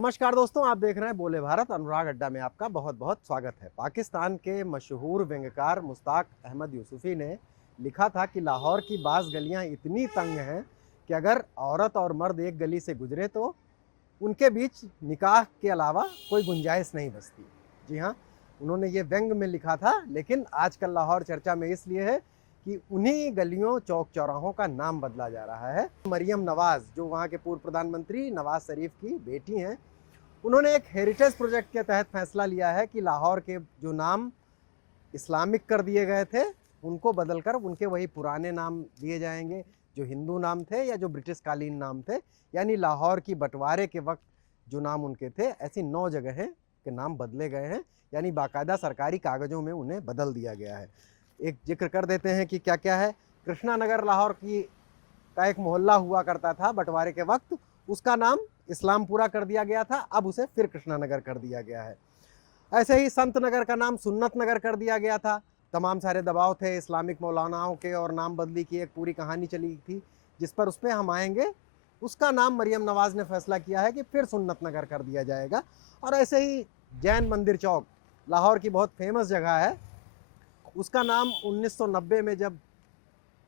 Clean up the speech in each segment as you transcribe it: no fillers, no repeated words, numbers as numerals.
नमस्कार दोस्तों, आप देख रहे हैं बोले भारत। अनुराग अड्डा में आपका बहुत बहुत स्वागत है। पाकिस्तान के मशहूर व्यंग्यकार मुश्ताक अहमद यूसुफी ने लिखा था कि लाहौर की बाज़ गलियां इतनी तंग हैं कि अगर औरत और मर्द एक गली से गुजरे तो उनके बीच निकाह के अलावा कोई गुंजाइश नहीं बचती। जी हाँ, उन्होंने ये व्यंग में लिखा था, लेकिन आजकल लाहौर चर्चा में इसलिए है कि उन्हीं गलियों चौक चौराहों का नाम बदला जा रहा है। मरियम नवाज़, जो वहाँ के पूर्व प्रधानमंत्री नवाज शरीफ की बेटी हैं, उन्होंने एक हेरिटेज प्रोजेक्ट के तहत फैसला लिया है कि लाहौर के जो नाम इस्लामिक कर दिए गए थे उनको बदलकर उनके वही पुराने नाम दिए जाएंगे जो हिंदू नाम थे या जो ब्रिटिश कालीन नाम थे। यानी लाहौर की बंटवारे के वक्त जो नाम उनके थे, ऐसी 9 जगहें के नाम बदले गए हैं। यानी बाकायदा सरकारी कागज़ों में उन्हें बदल दिया गया है। एक जिक्र कर देते हैं कि क्या क्या है। कृष्णा नगर लाहौर की का एक मोहल्ला हुआ करता था बंटवारे के वक्त, उसका नाम इस्लामपुरा कर दिया गया था, अब उसे फिर कृष्णा नगर कर दिया गया है। ऐसे ही संत नगर का नाम सुन्नत नगर कर दिया गया था। तमाम सारे दबाव थे इस्लामिक मौलानाओं के और नाम बदली की एक पूरी कहानी चली थी, जिस पर उस पर हम आएंगे। उसका नाम मरियम नवाज़ ने फैसला किया है कि फिर सुन्नत नगर कर दिया जाएगा। और ऐसे ही जैन मंदिर चौक, लाहौर की बहुत फेमस जगह है, उसका नाम 1990 में जब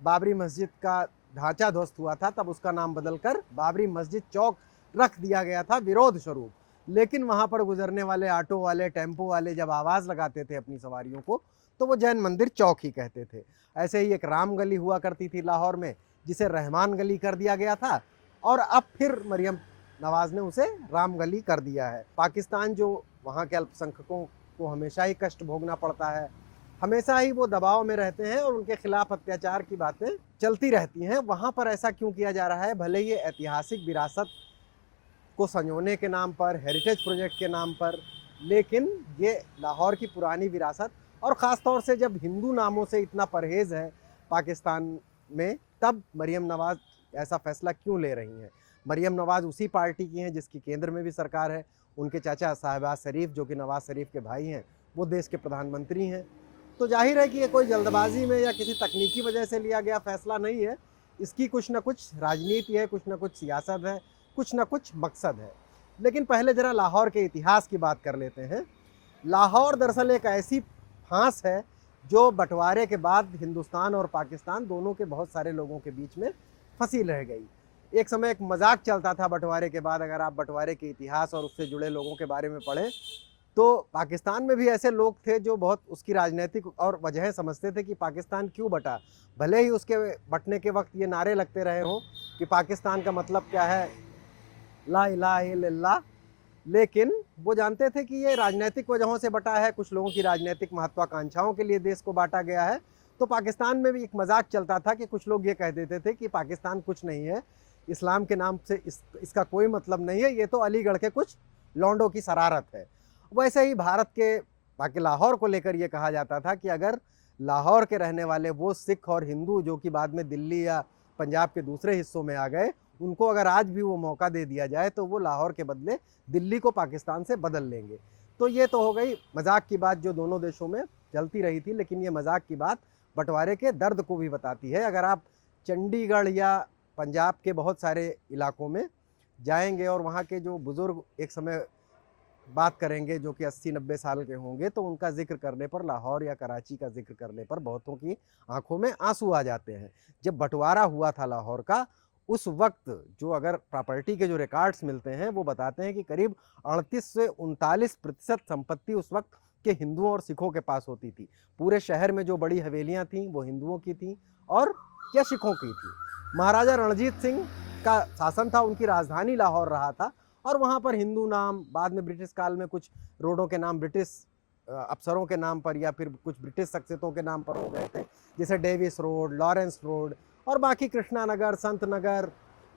बाबरी मस्जिद का ढांचा ध्वस्त हुआ था तब उसका नाम बदलकर बाबरी मस्जिद चौक रख दिया गया था विरोध स्वरूप। लेकिन वहां पर गुजरने वाले ऑटो वाले, टेम्पो वाले जब आवाज़ लगाते थे अपनी सवारियों को तो वो जैन मंदिर चौक ही कहते थे। ऐसे ही एक राम गली हुआ करती थी लाहौर में, जिसे रहमान गली कर दिया गया था, और अब फिर मरियम नवाज़ ने उसे राम गली कर दिया है। पाकिस्तान जो वहाँ के अल्पसंख्यकों को हमेशा ही कष्ट भोगना पड़ता है, हमेशा ही वो दबाव में रहते हैं और उनके खिलाफ अत्याचार की बातें चलती रहती हैं, वहाँ पर ऐसा क्यों किया जा रहा है? भले ये ऐतिहासिक विरासत को संजोने के नाम पर, हेरिटेज प्रोजेक्ट के नाम पर, लेकिन ये लाहौर की पुरानी विरासत, और ख़ास तौर से जब हिंदू नामों से इतना परहेज़ है पाकिस्तान में, तब मरियम नवाज़ ऐसा फैसला क्यों ले रही हैं? मरियम नवाज़ उसी पार्टी की हैं जिसकी केंद्र में भी सरकार है। उनके चाचा शहबाज शरीफ, जो कि नवाज़ शरीफ के भाई हैं, वो देश के प्रधानमंत्री हैं। तो जाहिर है कि ये कोई जल्दबाजी में या किसी तकनीकी वजह से लिया गया फैसला नहीं है। इसकी कुछ ना कुछ राजनीति है, कुछ ना कुछ सियासत है, कुछ ना कुछ मकसद है। लेकिन पहले ज़रा लाहौर के इतिहास की बात कर लेते हैं। लाहौर दरअसल एक ऐसी फांस है जो बंटवारे के बाद हिंदुस्तान और पाकिस्तान दोनों के बहुत सारे लोगों के बीच में फंसी रह गई। एक समय एक मजाक चलता था बंटवारे के बाद, अगर आप बंटवारे के इतिहास और उससे जुड़े लोगों के बारे में पढ़ें तो पाकिस्तान में भी ऐसे लोग थे जो बहुत उसकी राजनीतिक और वजह समझते थे कि पाकिस्तान क्यों बटा। भले ही उसके बटने के वक्त ये नारे लगते रहे हों कि पाकिस्तान का मतलब क्या है, ला इलाहा इल्लल्लाह, लेकिन वो जानते थे कि ये राजनीतिक वजहों से बटा है, कुछ लोगों की राजनीतिक महत्वाकांक्षाओं के लिए देश को बांटा गया है। तो पाकिस्तान में भी एक मजाक चलता था कि कुछ लोग ये कह देते थे कि पाकिस्तान कुछ नहीं है, इस्लाम के नाम से इसका कोई मतलब नहीं है, ये तो अलीगढ़ के कुछ लौंडों की शरारत है। वैसे ही भारत के बाकी लाहौर को लेकर ये कहा जाता था कि अगर लाहौर के रहने वाले वो सिख और हिंदू जो कि बाद में दिल्ली या पंजाब के दूसरे हिस्सों में आ गए, उनको अगर आज भी वो मौका दे दिया जाए तो वो लाहौर के बदले दिल्ली को पाकिस्तान से बदल लेंगे। तो ये तो हो गई मजाक की बात जो दोनों देशों में चलती रही थी, लेकिन ये मजाक की बात बंटवारे के दर्द को भी बताती है। अगर आप चंडीगढ़ या पंजाब के बहुत सारे इलाकों में जाएंगे और वहाँ के जो बुज़ुर्ग एक समय बात करेंगे जो कि 80-90 साल के होंगे, तो उनका जिक्र करने पर, लाहौर या कराची का जिक्र करने पर बहुतों की आंखों में आंसू आ जाते हैं। जब बंटवारा हुआ था लाहौर का, उस वक्त जो अगर प्रॉपर्टी के जो रिकॉर्ड्स मिलते हैं वो बताते हैं कि करीब 38 से 39% संपत्ति उस वक्त के हिंदुओं और सिखों के पास होती थी। पूरे शहर में जो बड़ी हवेलियां थीं वो हिंदुओं की थीं और या सिखों की थी। महाराजा रणजीत सिंह का शासन था, उनकी राजधानी लाहौर रहा था, और वहाँ पर हिंदू नाम बाद में ब्रिटिश काल में कुछ रोडों के नाम ब्रिटिश अफसरों के नाम पर या फिर कुछ ब्रिटिश शख्सियतों के नाम पर हो गए थे, जैसे डेविस रोड, लॉरेंस रोड और बाकी कृष्णा नगर, संत नगर,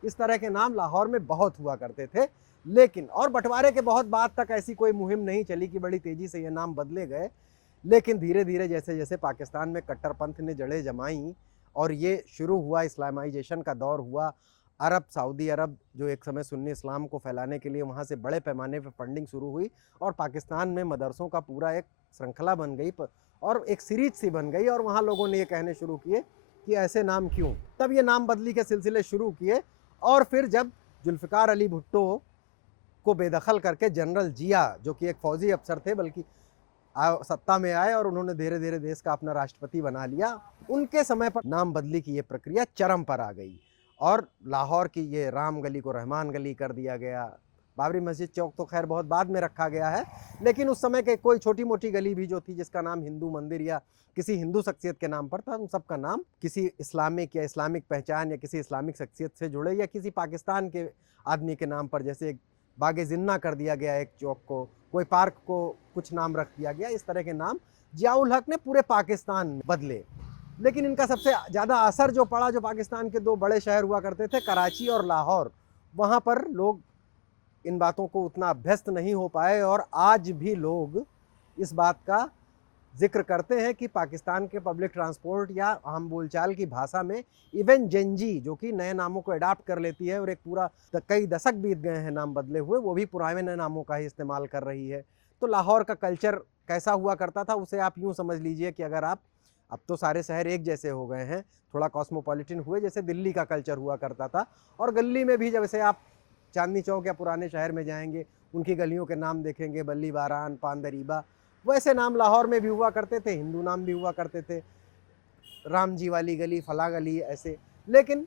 इस तरह के नाम लाहौर में बहुत हुआ करते थे। लेकिन और बंटवारे के बहुत बाद तक ऐसी कोई मुहिम नहीं चली कि बड़ी तेज़ी से ये नाम बदले गए। लेकिन धीरे धीरे जैसे जैसे पाकिस्तान में कट्टरपंथ ने जड़ें जमाई और ये शुरू हुआ, इस्लामाइजेशन का दौर हुआ, अरब, सऊदी अरब जो एक समय सुन्नी इस्लाम को फैलाने के लिए वहाँ से बड़े पैमाने पर फंडिंग शुरू हुई और पाकिस्तान में मदरसों का पूरा एक श्रृंखला बन गई और एक सीरीज सी बन गई, और वहाँ लोगों ने ये कहने शुरू किए कि ऐसे नाम क्यों। तब ये नाम बदली के सिलसिले शुरू किए, और फिर जब जुल्फ़िकार अली भुट्टो को बेदखल करके जनरल जिया, जो कि एक फ़ौजी अफ़सर थे, बल्कि सत्ता में आए और उन्होंने धीरे धीरे देश का अपना राष्ट्रपति बना लिया। उनके समय पर नाम बदली की ये प्रक्रिया चरम पर आ गई और लाहौर की ये राम गली को रहमान गली कर दिया गया। बाबरी मस्जिद चौक तो खैर बहुत बाद में रखा गया है, लेकिन उस समय के कोई छोटी मोटी गली भी जो थी जिसका नाम हिंदू मंदिर या किसी हिंदू शख्सियत के नाम पर था, उन सबका नाम किसी इस्लामिक पहचान या किसी इस्लामिक शख्सियत से जुड़े या किसी पाकिस्तान के आदमी के नाम पर, जैसे बागे जिन्ना कर दिया गया एक चौक को, कोई पार्क को कुछ नाम रख दिया गया। इस तरह के नाम जियाउल हक ने पूरे पाकिस्तान में बदले। लेकिन इनका सबसे ज़्यादा असर जो पड़ा, जो पाकिस्तान के दो बड़े शहर हुआ करते थे, कराची और लाहौर, वहाँ पर लोग इन बातों को उतना अभ्यस्त नहीं हो पाए और आज भी लोग इस बात का जिक्र करते हैं कि पाकिस्तान के पब्लिक ट्रांसपोर्ट या आम बोलचाल की भाषा में इवन जेनजी, जो कि नए नामों को अडाप्ट कर लेती है और एक पूरा कई दशक बीत गए हैं नाम बदले हुए, वो भी पुराने नए नामों का ही इस्तेमाल कर रही है। तो लाहौर का कल्चर कैसा हुआ करता था, उसे आप यूँ समझ लीजिए कि अगर आप, अब तो सारे शहर एक जैसे हो गए हैं, थोड़ा कॉस्मोपॉलिटन हुए, जैसे दिल्ली का कल्चर हुआ करता था। और गली में भी जैसे आप चांदनी चौक या पुराने शहर में जाएंगे, उनकी गलियों के नाम देखेंगे, बल्ली बारान, पानदरीबा, वैसे नाम लाहौर में भी हुआ करते थे, हिंदू नाम भी हुआ करते थे, राम जी वाली गली, फला गली, ऐसे। लेकिन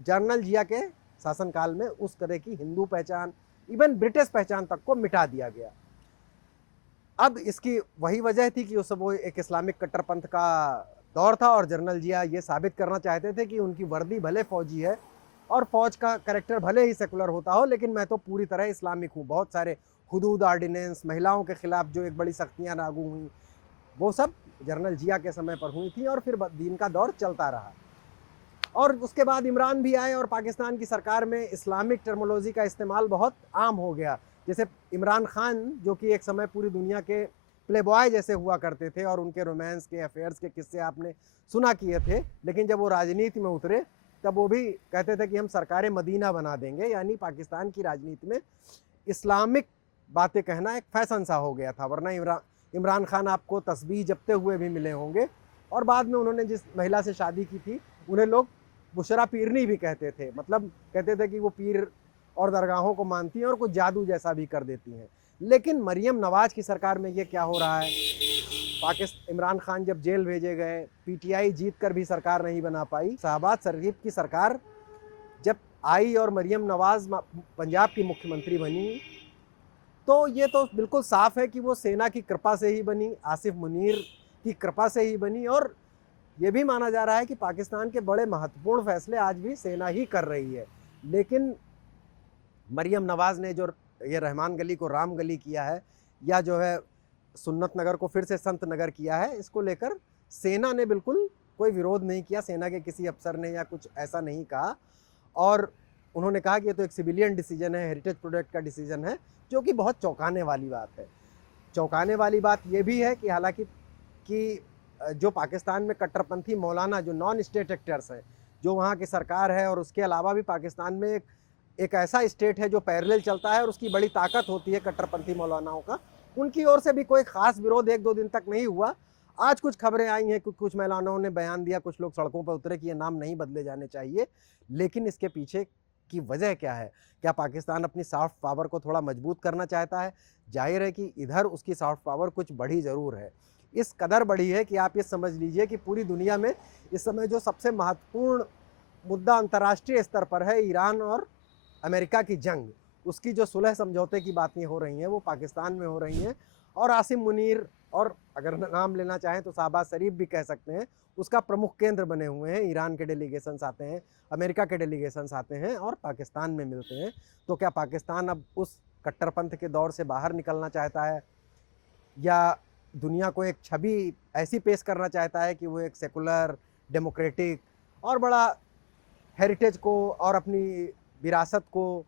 जनरल जिया के शासनकाल में उस तरह की हिंदू पहचान, इवन ब्रिटिश पहचान तक को मिटा दिया गया। अब इसकी वही वजह थी कि उस वो एक इस्लामिक कट्टरपंथ का दौर था और जनरल जिया ये साबित करना चाहते थे कि उनकी वर्दी भले फौजी है और फौज का कैरेक्टर भले ही सेकुलर होता हो, लेकिन मैं तो पूरी तरह इस्लामिक हूँ। बहुत सारे हुदूद ऑर्डिनेंस, महिलाओं के खिलाफ जो एक बड़ी सख्तियाँ लागू हुई, वो सब जनरल जिया के समय पर हुई थी और फिर दीन का दौर चलता रहा। और उसके बाद इमरान भी आए और पाकिस्तान की सरकार में इस्लामिक टर्मोलॉजी का इस्तेमाल बहुत आम हो गया। जैसे इमरान खान, जो कि एक समय पूरी दुनिया के प्ले बॉय जैसे हुआ करते थे और उनके रोमांस के, अफेयर्स के किस्से आपने सुना किए थे, लेकिन जब वो राजनीति में उतरे तब वो भी कहते थे कि हम सरकार मदीना बना देंगे, यानी पाकिस्तान की राजनीति में इस्लामिक बातें कहना एक फैशन सा हो गया था। वरना इमरान खान आपको तस्बीह जपते हुए भी मिले होंगे और बाद में उन्होंने जिस महिला से शादी की थी उन्हें लोग बुशरा पीरनी भी कहते थे, मतलब कहते थे कि वो पीर और दरगाहों को मानती हैं और कुछ जादू जैसा भी कर देती हैं। लेकिन मरियम नवाज की सरकार में ये क्या हो रहा है, इमरान खान जब जेल भेजे गए, पीटीआई जीत कर भी सरकार नहीं बना पाई, शहबाज शरीफ की सरकार जब आई और मरियम नवाज पंजाब की मुख्यमंत्री बनी, तो ये तो बिल्कुल साफ है कि वो सेना की कृपा से ही बनी, आसिफ मुनीर की कृपा से ही बनी। और ये भी माना जा रहा है कि पाकिस्तान के बड़े महत्वपूर्ण फैसले आज भी सेना ही कर रही है। लेकिन मरियम नवाज ने जो ये रहमान गली को राम गली किया है, या जो है सुन्नत नगर को फिर से संत नगर किया है, इसको लेकर सेना ने बिल्कुल कोई विरोध नहीं किया, सेना के किसी अफसर ने या कुछ ऐसा नहीं कहा। और उन्होंने कहा कि ये तो एक सिविलियन डिसीजन है, हेरिटेज प्रोजेक्ट का डिसीजन है, जो कि बहुत चौंकाने वाली बात है। चौंकाने वाली बात ये भी है कि हालांकि जो पाकिस्तान में कट्टरपंथी मौलाना, जो नॉन स्टेट एक्टर्स हैं, जो वहाँ की सरकार है, और उसके अलावा भी पाकिस्तान में एक ऐसा स्टेट है जो पैरेलल चलता है और उसकी बड़ी ताकत होती है कट्टरपंथी मौलानाओं का, उनकी ओर से भी कोई खास विरोध 1-2 दिन तक नहीं हुआ। आज कुछ खबरें आई हैं कि कुछ मौलानाओं ने बयान दिया, कुछ लोग सड़कों पर उतरे कि ये नाम नहीं बदले जाने चाहिए। लेकिन इसके पीछे की वजह क्या है? क्या पाकिस्तान अपनी सॉफ्ट पावर को थोड़ा मजबूत करना चाहता है? जाहिर है कि इधर उसकी सॉफ्ट पावर कुछ बढ़ी ज़रूर है, इस कदर बढ़ी है कि आप ये समझ लीजिए कि पूरी दुनिया में इस समय जो सबसे महत्वपूर्ण मुद्दा अंतर्राष्ट्रीय स्तर पर है, ईरान और अमेरिका की जंग, उसकी जो सुलह समझौते की बातें हो रही हैं वो पाकिस्तान में हो रही हैं। और आसिम मुनीर, और अगर नाम लेना चाहें तो शहबाज शरीफ भी कह सकते हैं, उसका प्रमुख केंद्र बने हुए हैं। ईरान के डेलीगेशंस आते हैं, अमेरिका के डेलीगेशंस आते हैं और पाकिस्तान में मिलते हैं। तो क्या पाकिस्तान अब उस कट्टरपंथ के दौर से बाहर निकलना चाहता है, या दुनिया को एक छवि ऐसी पेश करना चाहता है कि वो एक सेकुलर, डेमोक्रेटिक और बड़ा हेरिटेज को और अपनी विरासत को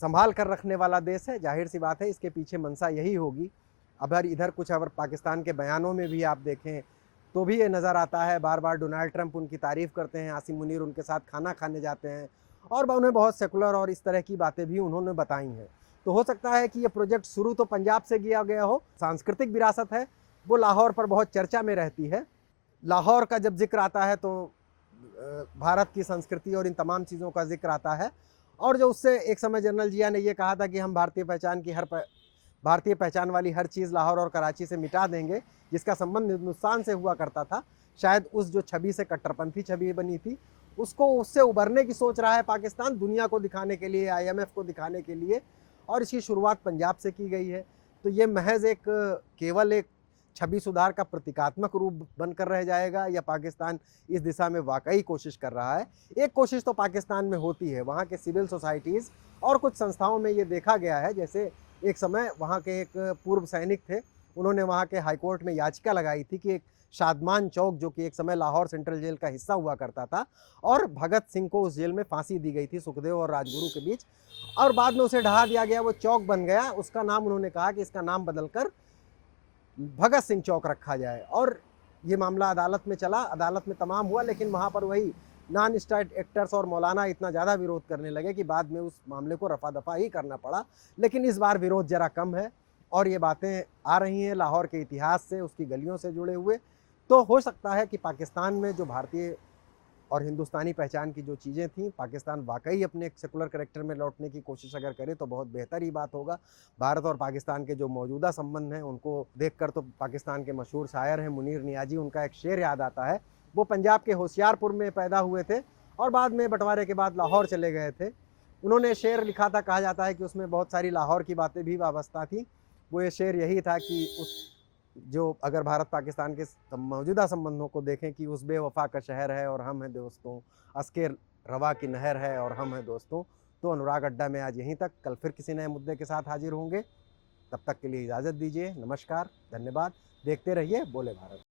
संभाल कर रखने वाला देश है? जाहिर सी बात है इसके पीछे मंशा यही होगी। अगर इधर कुछ, अगर पाकिस्तान के बयानों में भी आप देखें तो भी ये नज़र आता है, बार बार डोनाल्ड ट्रंप उनकी तारीफ़ करते हैं, आसिम मुनीर उनके साथ खाना खाने जाते हैं और उन्हें बहुत सेकुलर और इस तरह की बातें भी उन्होंने बताई हैं। तो हो सकता है कि ये प्रोजेक्ट शुरू तो पंजाब से किया गया हो, सांस्कृतिक विरासत है वो लाहौर पर बहुत चर्चा में रहती है। लाहौर का जब जिक्र आता है तो भारत की संस्कृति और इन तमाम चीज़ों का जिक्र आता है। और जो उससे एक समय जनरल जिया ने ये कहा था कि हम भारतीय पहचान वाली हर चीज़ लाहौर और कराची से मिटा देंगे, जिसका संबंध हिंदुस्तान से हुआ करता था, शायद उस जो छवि से कट्टरपंथी छवि बनी थी, उससे उभरने की सोच रहा है पाकिस्तान, दुनिया को दिखाने के लिए, IMF को दिखाने के लिए, और इसकी शुरुआत पंजाब से की गई है। तो ये महज केवल एक छवि सुधार का प्रतीकात्मक रूप बनकर रह जाएगा, या पाकिस्तान इस दिशा में वाकई कोशिश कर रहा है? एक कोशिश तो पाकिस्तान में होती है, वहाँ के सिविल सोसाइटीज़ और कुछ संस्थाओं में ये देखा गया है। जैसे एक समय वहाँ के एक पूर्व सैनिक थे, उन्होंने वहाँ के हाईकोर्ट में याचिका लगाई थी कि एक शादमान चौक, जो कि एक समय लाहौर सेंट्रल जेल का हिस्सा हुआ करता था, और भगत सिंह को उस जेल में फांसी दी गई थी सुखदेव और राजगुरु के बीच, और बाद में उसे ढहा दिया गया, वो चौक बन गया। उसका नाम उन्होंने कहा कि इसका नाम बदलकर भगत सिंह चौक रखा जाए, और ये मामला अदालत में चला, अदालत में तमाम हुआ, लेकिन वहाँ पर वही नॉन स्टेट एक्टर्स और मौलाना इतना ज़्यादा विरोध करने लगे कि बाद में उस मामले को रफा दफा ही करना पड़ा। लेकिन इस बार विरोध ज़रा कम है, और ये बातें आ रही हैं लाहौर के इतिहास से, उसकी गलियों से जुड़े हुए। तो हो सकता है कि पाकिस्तान में जो भारतीय और हिंदुस्तानी पहचान की जो चीज़ें थीं, पाकिस्तान वाकई अपने एक सेकुलर करैक्टर में लौटने की कोशिश अगर करे तो बहुत बेहतर ही बात होगा। भारत और पाकिस्तान के जो मौजूदा संबंध हैं, उनको देखकर तो पाकिस्तान के मशहूर शायर हैं मुनीर नियाज़ी, उनका एक शेर याद आता है। वो पंजाब के होशियारपुर में पैदा हुए थे और बाद में बंटवारे के बाद लाहौर चले गए थे। उन्होंने शेर लिखा था, कहा जाता है कि उसमें बहुत सारी लाहौर की बातें भी वाबस्ता थी। वो ये शेर यही था कि जो अगर भारत पाकिस्तान के मौजूदा संबंधों को देखें कि उस बेवफा का शहर है और हम हैं दोस्तों, अस्के रवा की नहर है और हम हैं दोस्तों। तो अनुराग अड्डा में आज यहीं तक, कल फिर किसी नए मुद्दे के साथ हाजिर होंगे। तब तक के लिए इजाज़त दीजिए। नमस्कार, धन्यवाद। देखते रहिए बोले भारत।